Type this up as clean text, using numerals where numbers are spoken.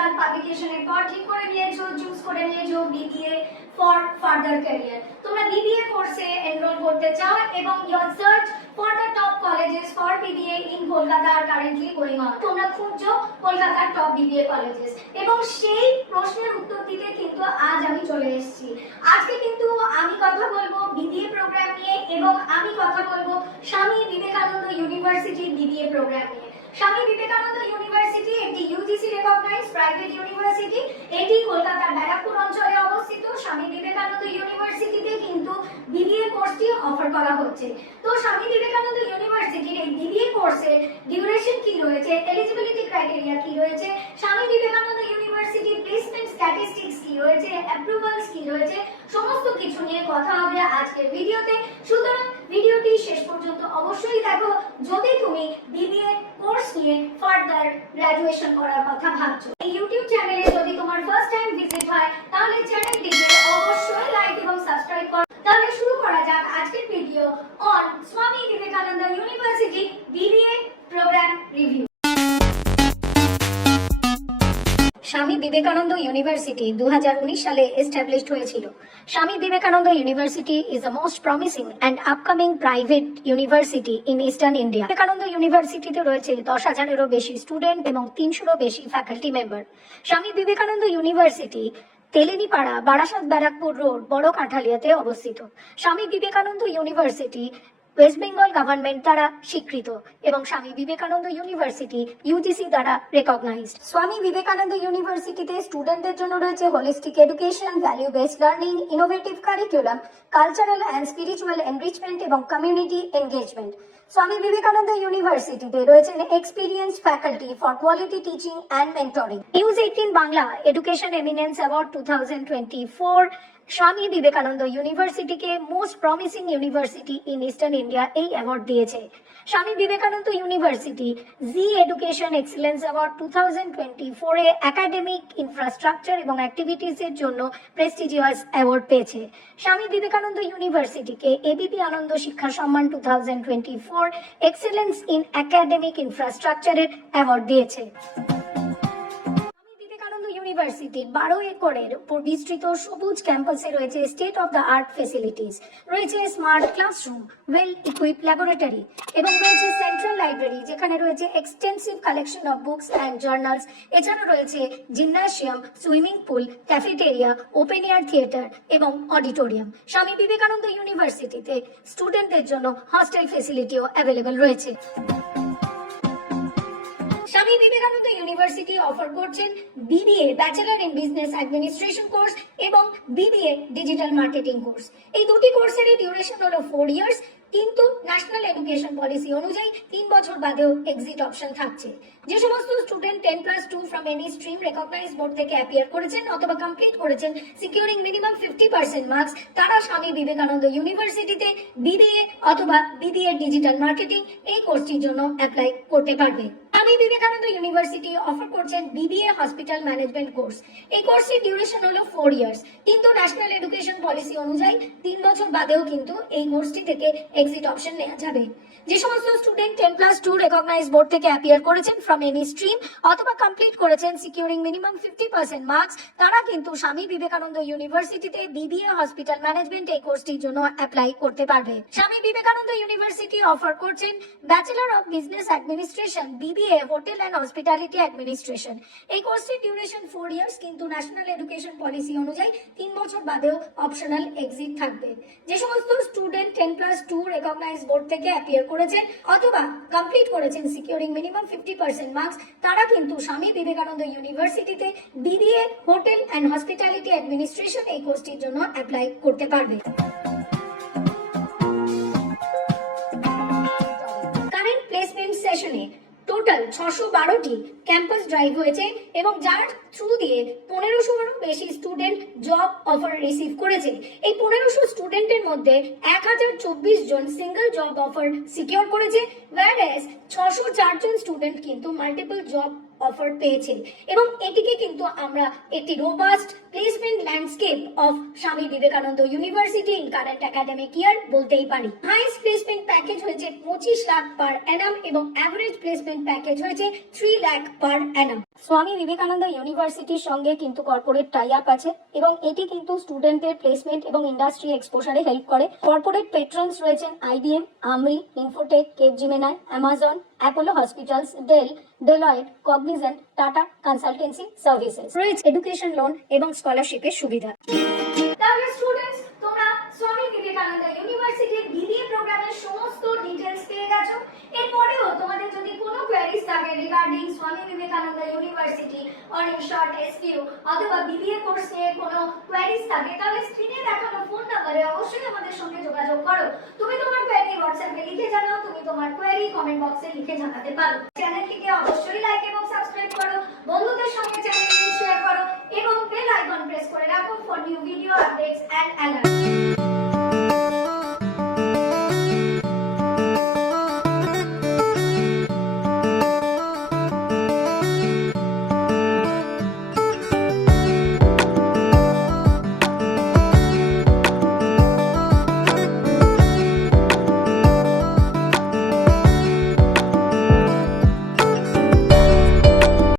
Result পাবলিকেশনের পর ঠিক করে নিয়েছো, চুজ করে নিয়েছো বিবিএ ফর ফার্দার ক্যারিয়ার। তোমরা বিবিএ কোর্সে এনরোল করতে চাও এবং your search for the top colleges for BBA in Kolkata আর কারেন্টলি গোইং অন। তোমরা খুঁজছো কলকাতার টপ বিবিএ কলেজেস এবং সেই প্রশ্নের উত্তর দিতে কিন্তু আজ আমি চলে এসেছি। আজকে কিন্তু আমি কথা বলবো বিবিএ প্রোগ্রাম নিয়ে এবং আমি কথা বলবো স্বামী বিবেকানন্দ ইউনিভার্সিটির বিবিএ প্রোগ্রাম নিয়ে। স্বামী বিবেকানন্দ ইউনিভার্সিটি একটি ইউজিসি রেকগনাইজড প্রাইভেট ইউনিভার্সিটি। এটি কলকাতার ব্যারাকপুর অঞ্চলে অবস্থিত। স্বামী বিবেকানন্দ ইউনিভার্সিটিতে কিন্তু বিবিএ কোর্সটি অফার করা হচ্ছে। তো স্বামী বিবেকানন্দ ইউনিভার্সিটির এই বিবিএ কোর্সের ডিউরেশন কি রয়েছে, এলিজিবিলিটি ক্রাইটেরিয়া কি রয়েছে, স্বামী বিবেকানন্দ ইউনিভার্সিটি প্লেসমেন্ট স্ট্যাটিস্টিক্স কি রয়েছে, অ্যাপ্রুভালস কি রয়েছে, সমস্ত কিছু নিয়ে কথা হবে আজকের ভিডিওতে। সুতরাং ভিডিওটি শেষ পর্যন্ত অবশ্যই দেখো যদি তুমি বিবিএ কোর্স নিয়ে ফার্দার গ্র্যাজুয়েশন করার কথা ভাবছো। এই ইউটিউব চ্যানেলে যদি তোমার ফার্স্ট টাইম ভিজিট হয় তাহলে চ্যানেলটিকে অবশ্যই লাইক এবং সাবস্ক্রাইব করো। তাহলে শুরু করা যাক আজকের video on Swami Vivekananda University BBA programme review. Swami Vivekananda University 2019 সালে এস্টাবলিশড হয়েছিল। Swami Vivekananda University is the most promising and upcoming private university in eastern India. Vivekananda ইউনিভার্সিটিতে রয়েছে 10,000-এরও বেশি স্টুডেন্ট এবং 300-রও বেশি ফ্যাকাল্টি মেম্বার। স্বামী বিবেকানন্দ ইউনিভার্সিটি তেলেনিপাড়া, বারাসাত, ব্যারাকপুর রোড, বড় কাঠালিয়াতে অবস্থিত। স্বামী Vivekananda university West Bengal government দ্বারা স্বীকৃত এবং স্বামী বিবেকানন্দ ইউনিভার্সিটি ইউজিসি দ্বারা রেকগনাইজড। স্বামী বিবেকানন্দ ইউনিভার্সিটিতে স্টুডেন্টদের জন্য রয়েছে holistic education, value based learning, innovative curriculum, cultural and spiritual enrichment এবং কমিউনিটি এনগেজমেন্ট। স্বামী বিবেকানন্দ ইউনিভার্সিটিতে রয়েছেন experience faculty for quality teaching and mentoring. News 18 Bangla education eminence award 2024 Swami Vivekananda ইউনিভার্সিটিকে most promising university in eastern India এই অ্যাওয়ার্ড দিয়েছে। স্বামী Vivekananda university জি education excellence award 2024 এ academic infrastructure এবং activities এর জন্য প্রেস্টিজিয়াস অ্যাওয়ার্ড পেয়েছে। Swami Vivekananda ইউনিভার্সিটিকে ABP Ananda Shiksha Samman 2024 excellence in academic ইনফ্রাস্ট্রাকচারের award দিয়েছে। ইউনিভার্সিটির 12 একরের উপর বিস্তৃত সবুজ ক্যাম্পাসে রয়েছে state of the art facilities, রয়েছে smart classroom, well equip laboratory এবং রয়েছে সেন্ট্রাল লাইব্রেরি যেখানে রয়েছে extensive collection of books and journals. এছাড়া রয়েছে gymnasium, swimming pool, cafeteria, open air theatre এবং অডিটোরিয়াম। স্বামী বিবেকানন্দ ইউনিভার্সিটিতে স্টুডেন্টদের জন্য হস্টেল ফেসিলিটিও অ্যাভেলেবল রয়েছে। স্বামী বিবেকানন্দ ইউনিভার্সিটি অফার করছেন BBA bachelor in business administration course এবং বিবিএ ডিজিটাল মার্কেটিং কোর্স। এই দুটি কোর্সের ডিউরেশন হলো 4 ইয়ার্স, কিন্তু ন্যাশনাল এডুকেশন পলিসি অনুযায়ী 3 বছর বাদেও এক্সিট অপশন থাকছে। যে সমস্ত student 10+2 from any stream recognized board থেকে অ্যাপিয়ার করেছেন অথবা কমপ্লিট করেছেন সিকিউরিং মিনিমাম 50% মার্কস, তারা স্বামী বিবেকানন্দ ইউনিভার্সিটিতে বিবিএ অথবা বিবিএ ডিজিটাল মার্কেটিং এই কোর্সটির জন্য অ্যাপ্লাই করতে পারবে। স্বামী বিবেকানন্দ ইউনিভার্সিটি অফার করছেন বিবিএ হসপিটাল ম্যানেজমেন্ট কোর্স। এই কোর্সের ডিউরেশন হলো 4 ইয়ার্স, কিন্তু ন্যাশনাল এডুকেশন পলিসি অনুযায়ী 3 বছর বাদেও কিন্তু এই কোর্সটি থেকে এক্সিট অপশন নেওয়া যাবে। যে সমস্ত স্টুডেন্ট 10+2 রেকগনাইজড বোর্ড থেকে অ্যাপিয়ার করেছেন ফ্রম এনি স্ট্রিম অথবা কমপ্লিট করেছেন সিকিউরিং মিনিমাম 50% মার্কস, তারা কিন্তু স্বামী বিবেকানন্দ ইউনিভার্সিটিতে বিবিএ হসপিটাল ম্যানেজমেন্ট এই কোর্সটির জন্য অ্যাপ্লাই করতে পারবে। স্বামী বিবেকানন্দ ইউনিভার্সিটি অফার করছেন bachelor of business administration BBA hotel and hospitality administration. এই কোর্সটির ডিউরেশন 4 ইয়ার্স, কিন্তু ন্যাশনাল এডুকেশন পলিসি অনুযায়ী 3 বছর বাদেও অপশনাল এক্সিট থাকবে। যে সমস্ত স্টুডেন্ট 10+2 রেকগনাইজড বোর্ড থেকে অ্যাপিয়ার করেছেন অথবা কমপ্লিট করেছেন সিকিউরিং মিনিমাম 50% মার্কস, তারা কিন্তু স্বামী বিবেকানন্দ ইউনিভার্সিটিতে BBA hotel and hospitality administration এই কোর্সটির জন্য অ্যাপ্লাই করতে পারবে। কারেন্ট প্লেসমেন্ট সেশনে টোটাল 612টি ক্যাম্পাস ড্রাইভ হয়েছে এবং যার থ্রু দিয়ে 1500-এরও বেশি স্টুডেন্ট জব অফার রিসিভ করেছে। এই 1500 স্টুডেন্টের মধ্যে 1024 জন সিঙ্গেল জব অফার সিকিউর করেছে, whereas 604 জন স্টুডেন্ট কিন্তু মাল্টিপল জব অফার পেয়েছে এবং এটিকে কিন্তু আমরা একটি রোবাস্ট প্লেসমেন্ট ল্যান্ডস্কেপ অফ স্বামী Vivekananda university in current academic ইয়ার বলতেই পারি। হাইস্ট প্লেসমেন্ট প্যাকেজ হয়েছে 25 লাখ পার অ্যানাম এবং অ্যাভারেজ প্লেসমেন্ট প্যাকেজ হয়েছে 3 লাখ পার অ্যানাম। স্বামী বিবেকানন্দ ইউনিভার্সিটির সঙ্গে কিন্তু কর্পোরেট টাই আপ আছে এবং এটি কিন্তু স্টুডেন্টদের প্লেসমেন্ট এবং ইন্ডাস্ট্রি এক্সপোজারে হেল্প করে। কর্পোরেট পেট্রনস রয়েছেন IBM, AMRI, Infotech, Capgemini, Amazon, Apollo hospitals, Dell, Deloitte, Cognizant, Tata consultancy services. রয়েছে এডুকেশন লোন এবং স্কলারশিপের সুবিধা। তাহলে স্টুডেন্টস, তোমরা স্বামী বিবেকানন্দ ইউনিভার্সিটির বিবিএ প্রোগ্রামের সমস্ত ডিটেইলস পেয়ে গেছো। এরপরেও তোমাদের যদি কোনো কোয়েরিজ থাকে regarding Swami Vivekananda university or in short SPU অথবা বিবিএ কোর্স নিয়ে কোনো কোয়েরিজ থাকে, তাহলে স্ক্রিনে দেখানো ফোন নম্বরে অবশ্যই আমাদের সঙ্গে যোগাযোগ করো। তুমি তোমার কোয়েরি হোয়াটসঅ্যাপে লিখে জানাও, তুমি তোমার কোয়েরি কমেন্ট বক্সে লিখে জানাতে পারো। চ্যানেলটিকে অবশ্যই লাইক এবং সাবস্ক্রাইব করো, বন্ধুদের সঙ্গে চ্যানেলটি শেয়ার করো এবং বেল আইকন প্রেস করে রাখো for new video updates and alert.